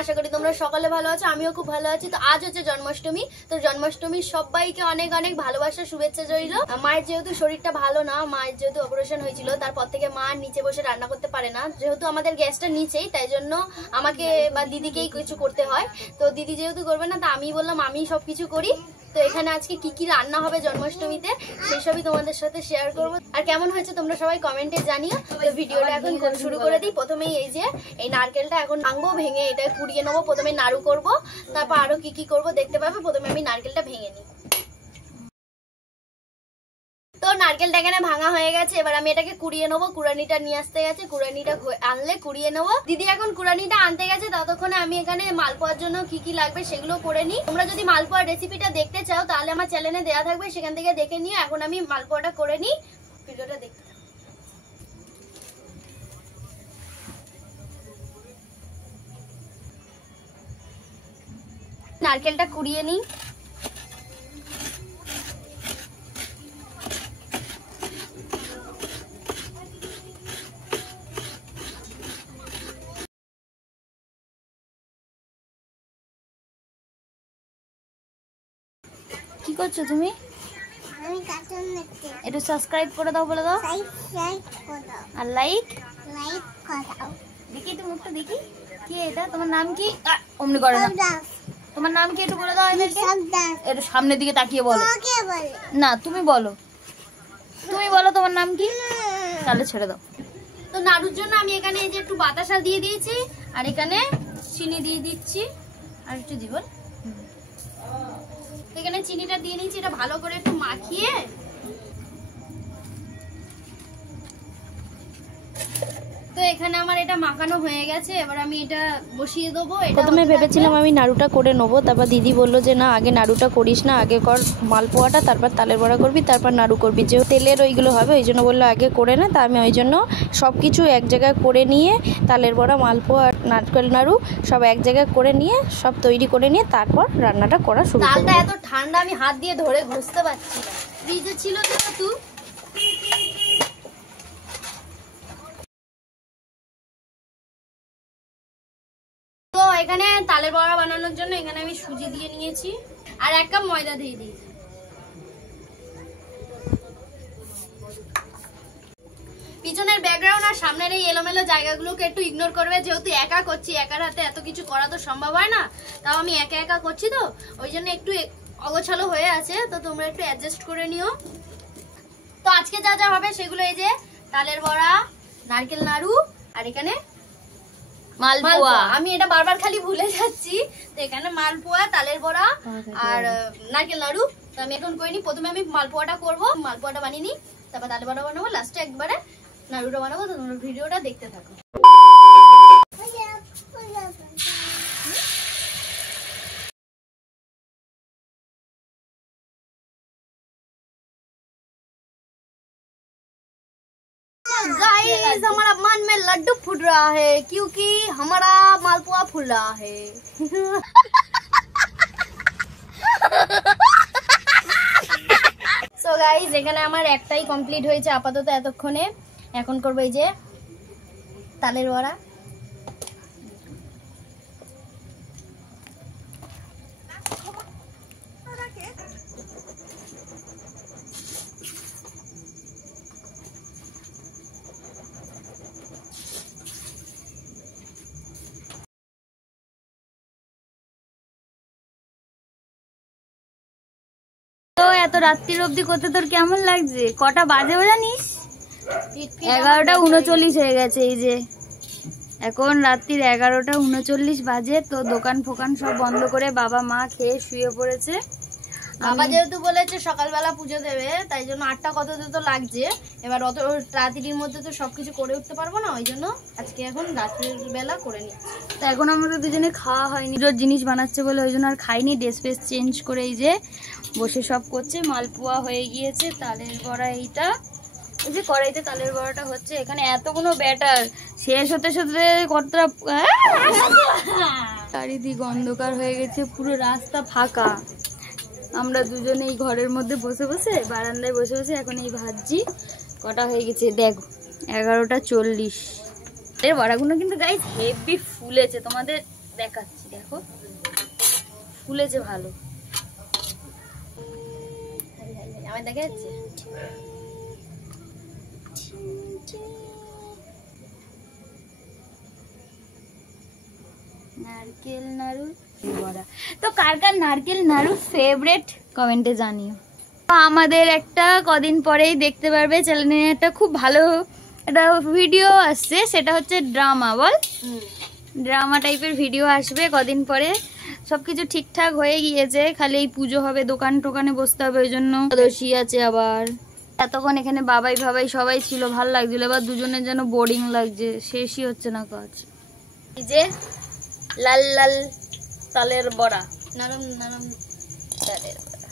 আশা করি তোমরা সকালে ভালো আছো, আমিও খুব ভালো আছি। তো আজ হচ্ছে জন্মাষ্টমী, তো জন্মাষ্টমীর সবাইকে অনেক অনেক ভালোবাসা শুভেচ্ছা রইল। মায়ের যেহেতু শরীরটা ভালো না, মায়ের যেহেতু অপারেশন হয়েছিল, তারপর থেকে মা নিচে বসে রান্না করতে পারে না। যেহেতু আমাদের গ্যাসটা নিচেই, তাই জন্য আমাকে বা দিদিকেই কিছু করতে হয়। তো দিদি যেহেতু করবে না, তা আমি বললাম আমি সবকিছু করি। তো এখানে আজকে কি কি রান্না হবে জন্মাষ্টমীতে সেই সবই তোমাদের সাথে শেয়ার করব। আর কেমন হয়েছে তোমরা সবাই কমেন্টে জানিও। তো ভিডিওটা এখন শুরু করে দিই। প্রথমেই এই যে এই নারকেলটা এখন ভাঙবো, ভেঙে এটা কুড়িয়ে নেবো। প্রথমে নাড়ু করব, তারপর আরো কি কি করব দেখতে পাবে। প্রথমে আমি নারকেলটা ভেঙে নিই। তো নারকেলটা এখানে ভাঙা হয়ে গেছে, এবার আমি এটাকে কুড়িয়ে নেবো। কুড়ানিটা নিয়ে আসতে গেছে, কুড়ানিটা আনলে কুড়িয়ে নেবো। দিদি এখন কুড়ানিটা আনতে গেছে, ততক্ষণে আমি এখানে মালপোয়ার জন্য কি কি লাগবে সেগুলো করে নিই। তোমরা যদি মালপোয়ার রেসিপিটা দেখতে চাও তাহলে আমার চ্যানেলে দেওয়া থাকবে, সেখান থেকে দেখে নিও। এখন আমি মালপোয়াটা করে নিই, ভিডিওটা দেখতে। নারকেলটা কুড়িয়ে নিই। কি করছো তুমি? আমি কার্টুন দেখছি। একটু সাবস্ক্রাইব করে দাও, বলে দাও। সাবস্ক্রাইব করে দাও আর লাইক করে দাও। দেখি একটু মুখটা দেখি। কি এটা? তোমার নাম কি? অমনি করে না। তোমার নাম কি একটু বলে দাও এদেরকে। একটু সামনের দিকে তাকিয়ে বলো। না, তুমি বলো, তুমি বলো তোমার নাম কি। তাহলে ছেড়ে দাও। তো নাড়ুর জন্য আমি এখানে এই যে একটু বাতাসা দিয়ে দিয়েছি, আর এখানে চিনি দিয়ে দিচ্ছি, আর একটু দিব। এখানে চিনিটা দিয়ে নিচ্ছি, এটা ভালো করে একটু মাখিয়ে। তো এখানে আমার এটা মাখানো হয়ে গেছে, এবার আমি এটা বসিয়ে দেবো। প্রথমে ভেবেছিলাম আমি নাড়ুটা করে নেবো, তারপর দিদি বললো যে না, আগে নাড়ুটা করিস না, আগে কর মালপোয়াটা, তারপর তালের বড়া করবি, তারপর নাড়ু করবি। যে তেলের ওইগুলো হবে, ওই জন্য বললো আগে করে না। তা আমি ওই জন্য সব কিছু এক জায়গায় করে নিয়ে, তালের বড়া, মালপোয়া, নারকেল নাড়ু সব এক জায়গায় করে নিয়ে, সব তৈরি করে নিয়ে তারপর রান্নাটা করা শুরু করব। তালটা এত ঠান্ডা আমি হাত দিয়ে ধরে ঘষতে পারছি না, ফ্রিজে ছিল যেহেতু। তো এখানে তালের বড়া বানানোর জন্য এখানে আমি সুজি দিয়ে নিয়েছি, আর 1 কাপ ময়দা দিয়ে দিয়েছি। পিছনের ব্যাকগ্রাউন্ড আর সামনের এই এলোমেলো জায়গাগুলোকে একটু ইগনোর করবে, যেহেতু একা করছি, একার হাতে এত কিছু করা তো সম্ভব হয় না। তাও আমি একা একা করছি, তো ওই জন্য একটু অগোছালো হয়ে আছে, তো তোমরা একটু অ্যাডজাস্ট করে নিও। তো আজকে যা যা হবে সেগুলো এই যে তালের বড়া, নারকেল নাড়ু, আর এখানে মালপোয়া। আমি এটা বারবার খালি ভুলে যাচ্ছি। তো এখানে মালপোয়া, তালের বড়া আর নারকেল নাড়ু। তো আমি এখন করিনি, প্রথমে আমি মালপোয়াটা করব, মালপোয়াটা বানিয়ে নিই, তারপর তালের বড়া বানাবো, লাস্টে একবারে নাড়ুটা বানাবো। তো তোমরা ভিডিওটা দেখতে থাকো। गाइस, हमारा मन में लड्डू फूट रहा है क्योंकि हमारा मालपुआ फूल रहा है। सो गाइस, এখানে আমার একটাই কমপ্লিট হয়েছে আপাতত এতক্ষণে। এখন করব এই যে তালের বড়া। তো এত রাত্রির অবধি করতে তোর কেমন লাগছে? কটা বাজে জানিস? 11টা 39 হয়ে গেছে। এই যে এখন রাত্রির 11টা 39 বাজে। তো দোকান ফোকান সব বন্ধ করে বাবা মা খেয়ে শুয়ে পড়েছে। বাবা যেহেতু বলেছে সকালবেলা পুজো দেবে, তাই জন্য 8টা কততে তো লাগছে। এবার অত রাত্রির মধ্যে তো সবকিছু করে উঠতে পারবো না, ওই জন্য আজকে এখন রাত্রির বেলা করে নিচ্ছি। তো এখন আমাদের দুজনে খাওয়া হয়নি, জিনিস বানাচ্ছে বলে ওই জন্য আর খাইনি। ড্রেস ফ্রেস চেঞ্জ করে এই যে বসে সব করছে। মালপোয়া হয়ে গিয়েছে, তালের বড়া এইটা, এই যে কড়াইতে তালের বড়াটা হচ্ছে। এখানে এতগুলো ব্যাটার শেষ হতে হতে কতটা চারিদিক অন্ধকার হয়ে গেছে, পুরো রাস্তা ফাঁকা। আমরা দুজনেই ঘরের মধ্যে বসে বসে, বারান্দায় বসে বসে এখন এই ভাজি। কটা হয়ে গেছে দেখো, 11টা 40। এর বড়াগুলো কিন্তু গাইস হেভি ফুলেছে, তোমাদের দেখাচ্ছি, দেখো ফুলেছে ভালো। আমার দেখা যাচ্ছে নারকেল নাড়ু বড়া। তো কার কার নারকেল নাড়ু ফেভারিট কমেন্টে জানিও। আমাদের একটা কদিন পরেই দেখতে পারবে চ্যানেলে একটা খুব ভালো একটা ভিডিও আসছে, সেটা হচ্ছে ড্রামা। বল, ড্রামা টাইপের ভিডিও আসবে কদিন পরে। সবকিছু ঠিকঠাক হয়ে গিয়েছে, খালি এই পুজো হবে, দোকান টোকানে বসতে হবে, ওই জন্য দোষী আছে আবার। এতক্ষণ এখানে বাবাই ভাবাই সবাই ছিল, ভালো লাগছিল, এবার দুজনের যেন বোরিং লাগছে, শেষই হচ্ছে না কাজ। এই যে লাল লাল তালের বড়া, নরম নরম তালের বড়া।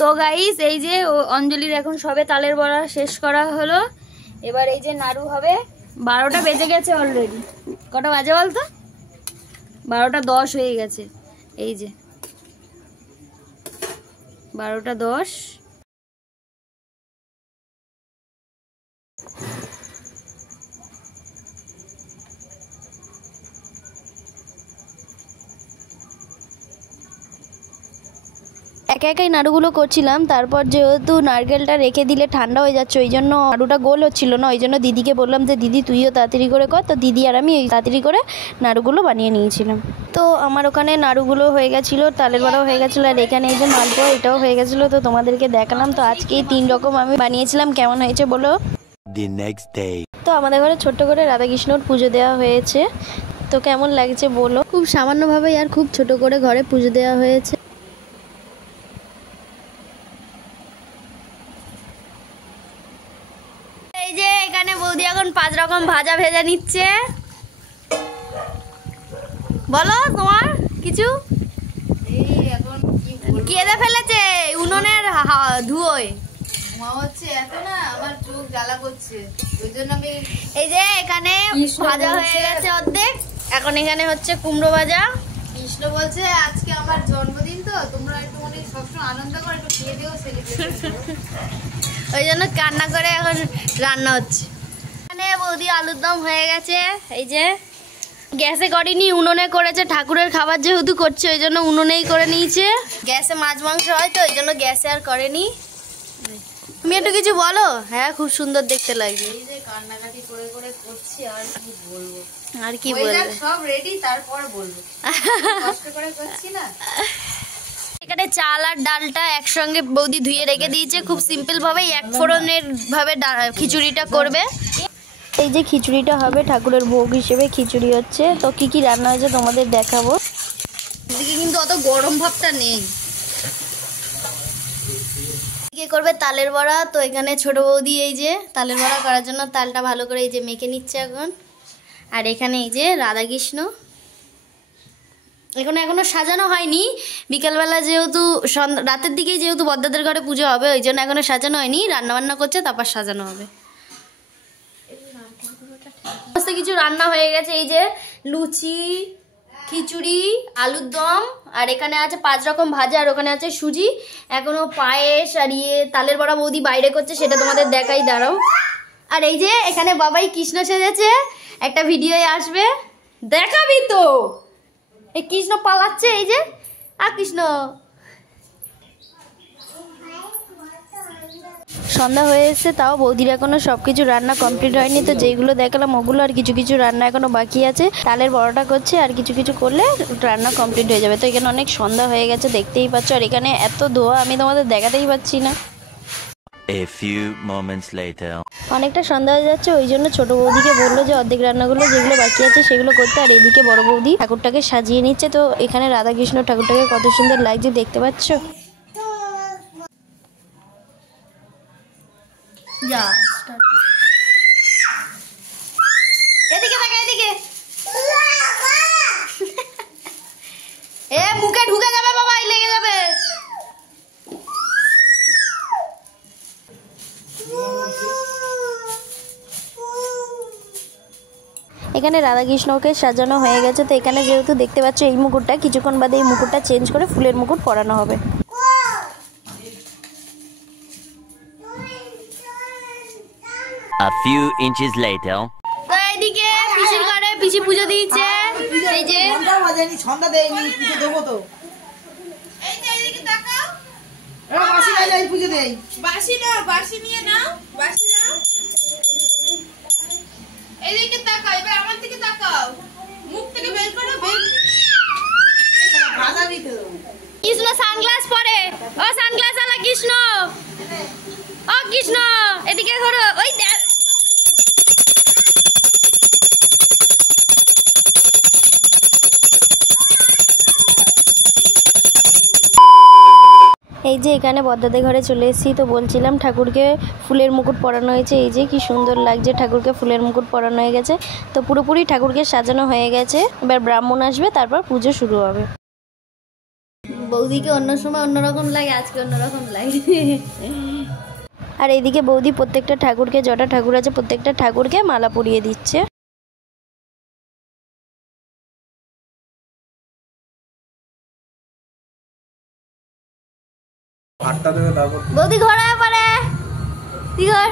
তো গাইস, এই যে অঞ্জলির এখন সবে তালের বড়া শেষ করা হলো, এবার এই যে নাড়ু হবে। 12টা বেজে গেছে অলরেডি। কটা বাজে বলতো? 12টা 10 হয়ে গেছে। এই যে 12টা 10। একা একাই নাড়ুগুলো করছিলাম, তারপর যেহেতু নারকেলটা রেখে দিলে ঠান্ডা হয়ে যাচ্ছে, ওই জন্য নাড়ুটা গোল হচ্ছিল না। ওই জন্য দিদিকে বললাম যে দিদি তুইও তাড়াতাড়ি করে কর। তো দিদি আর আমি তাড়াতাড়ি করে নাড়ুগুলো বানিয়ে নিয়েছিলাম। তো আমার ওখানে নাড়ুগুলো হয়ে গেছিলো, তালের বড়াও হয়ে গেছিলো, আর এখানে এই যে মালপোয়া এটাও হয়ে গেছিলো। তো তোমাদেরকে দেখালাম। তো আজকে 3 রকম আমি বানিয়েছিলাম, কেমন হয়েছে বলো। তো আমাদের ঘরে ছোট্ট করে রাধাকৃষ্ণর পুজো দেওয়া হয়েছে। তো কেমন লাগছে বলো। খুব সামান্যভাবে আর খুব ছোট করে ঘরে পুজো দেওয়া হয়েছে। এই যে এখানে বৌদি এখন 5 রকম ভাজা ভেজে নিচ্ছে। বলো তোমার কিছু। এখন কেঁদে ফেলেছে উনুনের ধুয়োয়। হচ্ছে এত না, আমার চোখ জ্বালা করছে, ওই জন্য আমি। এই যে এখানে ভাজা হয়ে গেছে অর্ধেক, এখন এখানে হচ্ছে কুমড়ো ভাজা। কৃষ্ণ বলছে আজকে আমার জন্মদিন, তো তোমরা একটু মানে সবসময় আনন্দ করে একটু খেয়ে দিও, সেলিব্রেশন। ওই জন্য কান্না করে এখন রান্না হচ্ছে। এখানে বৌদি আলুর দম হয়ে গেছে। এই যে গ্যাসে করেনি, উনুনে করেছে। ঠাকুরের খাবার যেহেতু করছে ওই জন্য উনুনেই করে নিয়েছে। গ্যাসে মাছ মাংস হয় তো ওই জন্য গ্যাসে আর করেনি। তুমি একটু কিছু বলো। হ্যাঁ, খুব সুন্দর দেখতে লাগছে। এই যে কান্নাকাটি করে করে করছি, আর কি বলবো। আর কি বলবো, সব রেডি, তারপর বলবো। কষ্ট করে করছি না। এখানে চাল আর ডালটা একসঙ্গে বৌদি ধুয়ে রেখে দিয়েছে। খুব সিম্পল ভাবে এক ফোড়নের ভাবে খিচুড়িটা করবে। এই যে খিচুড়িটা হবে, ঠাকুরের ভোগ হিসেবে খিচুড়ি হচ্ছে। তো কি কি রান্না হয়েছে তোমাদের দেখাবো। এদিকে কিন্তু অত গরম ভাবটা নেই। কি করবে তালের বড়া। তো এখানে ছোট বৌদি এই যে তালের বড়া করার জন্য তালটা ভালো করে এই যে মেখে নিচ্ছে এখন। আর এখানে এই যে রাধাকৃষ্ণ এখনো সাজানো হয়নি। বিকালবেলা যেহেতু রাতের দিকেই যেহেতু বদ্দাদের ঘরে পুজো হবে ওই জন্য এখনো সাজানো হয়নি। রান্নাবান্না করছে, তারপর সাজানো হবে। সমস্ত কিছু রান্না হয়ে গেছে। এই যে লুচি, খিচুড়ি, আলুর দম, আর এখানে আছে 5 রকম ভাজা, আর ওখানে আছে সুজি। এখনো পায়েস আর তালের বড়া বৌদি বাইরে করছে, সেটা তোমাদের দেখাই, দাঁড়াও। আর এই যে এখানে বাবাই কৃষ্ণ সেজেছে, একটা ভিডিওয়ে আসবে, দেখাবি তো। এই কৃষ্ণ পালাচ্ছে, এই যে আর কৃষ্ণ। সন্ধ্যা হয়ে এসছে, তাও বৌদির এখনো সবকিছু রান্না কমপ্লিট হয়নি। তো যেগুলো দেখালাম ওগুলো, আর কিছু কিছু রান্না এখনো বাকি আছে। তালের বড়াটা করছে, আর কিছু কিছু করলে রান্না কমপ্লিট হয়ে যাবে। তো এখানে অনেক সন্ধ্যা হয়ে গেছে, দেখতেই পাচ্ছ। আর এখানে এত ধোয়া, আমি তোমাদের দেখাতেই পাচ্ছি না। A few moments later. অনেকটা সন্ধ্যা হয়ে যাচ্ছে, ওই জন্য ছোট বৌদিকে বললো যে অর্ধেক রান্নাগুলো যেগুলো বাকি আছে সেগুলো করতে। আর এদিকে বড় বৌদি ঠাকুরটাকে সাজিয়ে নিচ্ছে। তো এখানে রাধাকৃষ্ণ ঠাকুরটাকে কত সুন্দর লাগছে, দেখতে পাচ্ছ। যা এদিকে দেখা, এদিকে। এ মুখে ঢুকে যাবে বাবা, লেগে যাবে। এখানে রাধাকৃষ্ণকে সাজানো হয়ে গেছে। তো এখানে যেহেতু দেখতে পাচ্ছ এই মুকুটটা, কিছুক্ষণ বাদে এই মুকুটটা চেঞ্জ করে ফুলের মুকুট পরানো হবে। A few inches later. তো এইদিকে পিসির ঘরে পিসি পুজো দিয়েছে। এই যে সন্ধ্যা দেয়নি, পুজো দেবো তো। এই যে এইদিকে তাকাও। বাসি গাইলে এই পুজো দেই। বাসি নাও, বাসি নিয়ে নাও, বাসি নাও। এইদিকে তাকাও, এবার আমার দিকে তাকাও। মুখ থেকে বের করো, বের। ভাজা দিতে দেবো। কৃষ্ণ সানগ্লাস পরে। ও সানগ্লাস আলা কৃষ্ণ, ও কৃষ্ণ এদিকে ঘোরো। ওই দেখ এই যে এখানে বদ্দাদের ঘরে চলে এসেছি। তো বলছিলাম ঠাকুরকে ফুলের মুকুট পরানো হয়েছে। এই যে কি সুন্দর লাগছে, ঠাকুরকে ফুলের মুকুট পরানো হয়ে গেছে। তো পুরোপুরি ঠাকুরকে সাজানো হয়ে গেছে। এবার ব্রাহ্মণ আসবে, তারপর পুজো শুরু হবে। বৌদিকে অন্য সময় অন্যরকম লাগে, আজকে অন্যরকম লাগে। আর এইদিকে বৌদি প্রত্যেকটা ঠাকুরকে, যটা ঠাকুর আছে প্রত্যেকটা ঠাকুরকে মালা পরিয়ে দিচ্ছে। বৌদি ঘোরায় পারে কি কর।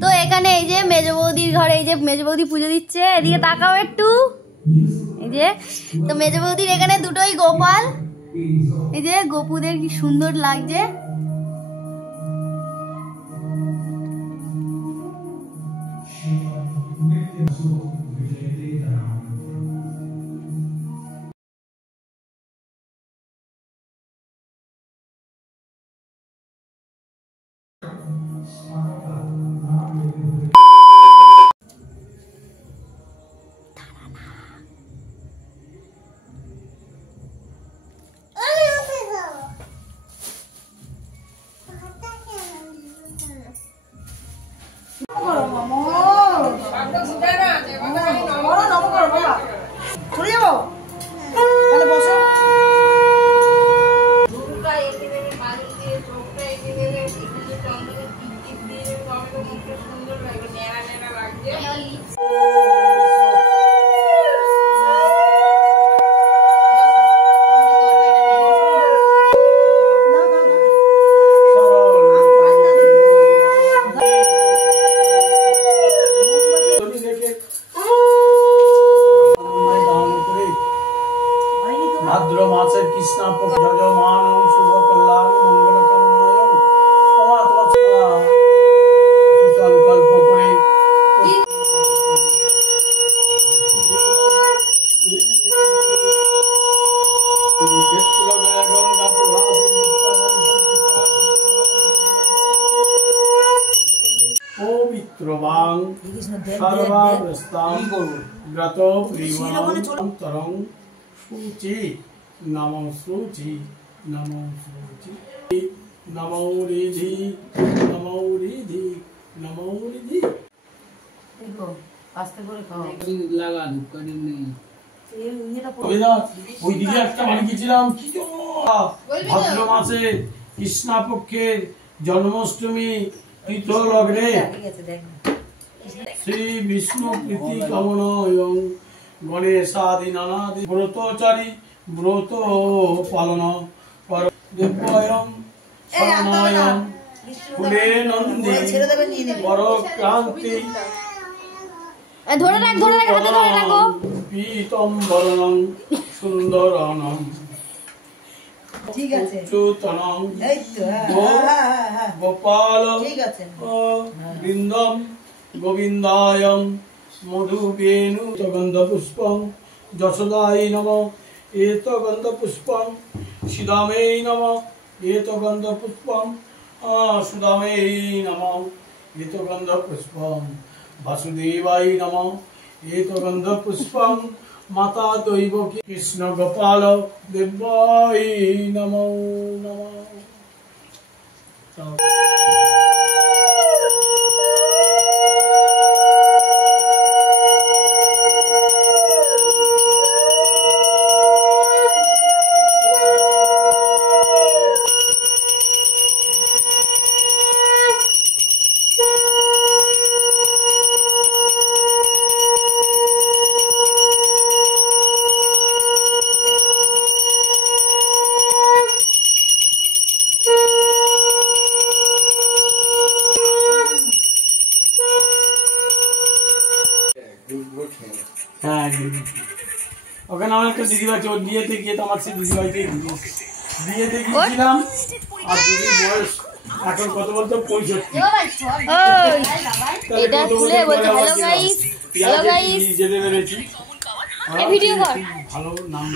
তো এখানে এই যে মেজ বৌদির ঘরে এই যে মেজ বৌদি পুজো দিচ্ছে। এদিকে তাকাও একটু। এই যে তো মেজ বৌদির এখানে দুটোই গোপাল। এই যে গোপুদের কি সুন্দর লাগছে। চলে যাবো তাহলে বসো। ভাদ্র মাসের কৃষ্ণপক্ষ যজমান শুভ কল্যাণ মঙ্গল কামনায় সুসংকল্প করে পবিত্রবাং সর্বাবস্থাং ব্রত প্রিয়ন্তরং শুচি নমো শুচি নমো শুচি নমো রিধি নমো রিধি নমো রিধি। আস্তে করে খাও। লাগা দোকানে নেই। ওইদিকে একটা বাড়ি গেছিলাম, কি ভাদ্র মাসে কৃষ্ণপক্ষের জন্মাষ্টমী তীর্থ লগ্নে শ্রী বিষ্ণু প্রীতি কামনায়ং গণেশাদি নানাদি ব্রতচারী ব্রত পালন কর দেবয়ং শরণায়ং ফুলে নন্দী পরক্রান্তি ধরে রাখ, ধরে রাখ, হাতে ধরে রাখো। পীতম্বরণং সুন্দরণং ঠিক আছে, চুতনং এই তো গোপাল ঠিক আছে। বৃন্দম গোবিন্দায়ং মধুবেণু গন্ধ পুষ্পং যশোদাই নম এত গন্ধ পুষ্পং সুদামে নম এত গন্ধ পুষ্পং সুদামে নম এত গন্ধ পুষ্পং বাসুদেবাই নম এত গন্ধ পুষ্পং মাতা দৈবকী কৃষ্ণ গোপাল দেবাই নমো নমঃ। একটা দিদিভাই আছে, ওর বিয়েতে গিয়ে তো আমার সেই দিদিভাইকেই দিয়েছে। বিয়েতে গিয়েছিলাম আর দিদির বয়স এখন কত বলতো 65। ওই এটা খুলে বলছে হ্যালো গাইস, হ্যালো গাইস, যেতে পেরেছি। এই ভিডিও কর। ভালো নাম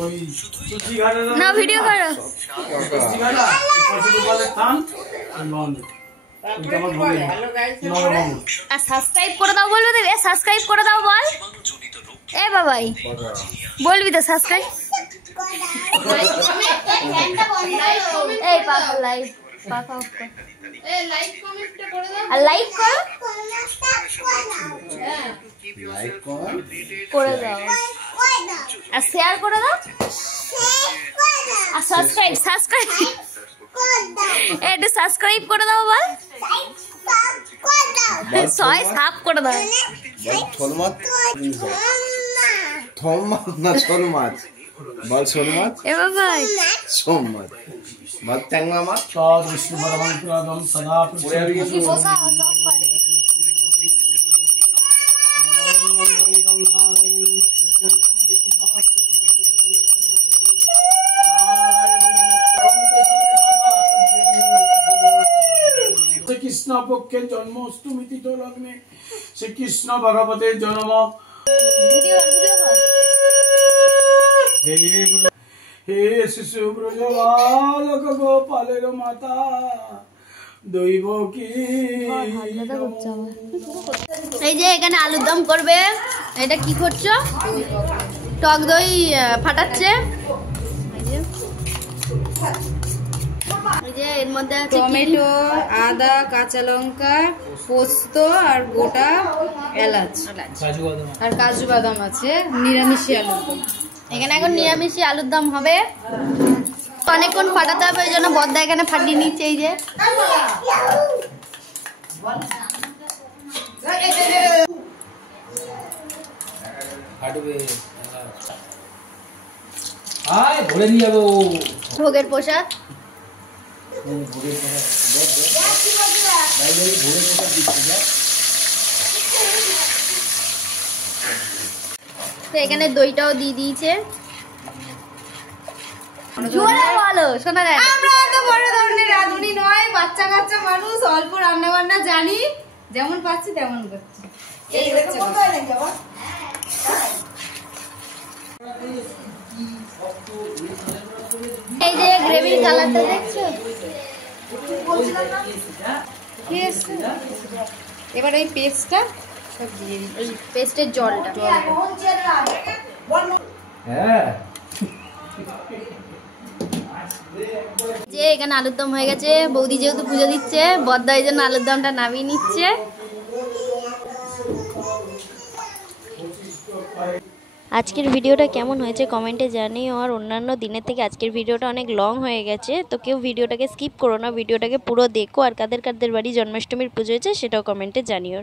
ওই না ভিডিও করো। আর সাবস্ক্রাইব করে দাও বলবি তো, সাবস্ক্রাইব করে দাও বল। এ বাবাই বলবি তো সাবস্ক্রাইব। এই পাপা লাইভ, পাপা অফ কর। এই লাইক কমেন্টটা করে দাও। আর লাইক করো, করে দাও, আর শেয়ার করে দাও, আর সাবস্ক্রাইব একটু সাবস্ক্রাইব করে দাও বল। সবাই সাব করে দাও। শোল মাছ থম মাছ না শোল মাছ বল শোল মাছ এ বাবাই সোম মাছ মাছ ট্যাংরা মাছ বিষ্ণু পরমাত্ম সদা শ্রীকৃষ্ণ পক্ষে জন্মাষ্টমী তিথি লগ্নে শ্রীকৃষ্ণ ভগবতের জন্ম। হে শিশু ব্রজ বালক গোপালের মাতা দৈব কি। এই যে এখানে আলুর দম করবে। এটা কি করছো? টক দই ফাটাচ্ছে। এই যে এর মধ্যে আছে টমেটো, আদা, কাঁচা লঙ্কা, পোস্ত আর গোটা এলাচ আর কাজু বাদাম আছে। নিরামিষি আলুর দম। এখানে এখন নিরামিষি আলুর দম হবে। অনেকক্ষণ ফাটাতে হবে, ওই জন্য বদ্দা এখানে ফাটিয়ে নিচ্ছে। এই যে ভোগের প্রসাদ। তো এখানে দইটাও দিয়ে দিয়েছে। জোরে বলো, শোনা যায় না। আমরা তো বড় ধরনের রাঁধুনি নয়, বাচ্চা কাচ্চা মানুষ, অল্প রান্না বান্না জানি, যেমন পাচ্ছি তেমন করছি। এই হচ্ছে কথা। এই যে গ্রেভির কালারটা দেখছো? কি এসছে? এবার এই পেস্টটা সব দিয়ে দিই। এই পেস্টের জলটা। হ্যাঁ যে এখানে আলুর দম হয়ে গেছে। বৌদি যেহেতু পুজো দিচ্ছে, বদ্দা এই জন্য আলুর দমটা নামিয়ে নিচ্ছে। আজকের ভিডিওটা কেমন হয়েছে কমেন্টে জানিও। আর অন্যান্য দিনের থেকে আজকের ভিডিওটা অনেক লং হয়ে গেছে, তো কেউ ভিডিওটাকে স্কিপ করো না, ভিডিওটাকে পুরো দেখো। আর কাদের কাদের বাড়ি জন্মাষ্টমীর পুজো হয়েছে সেটাও কমেন্টে জানিও।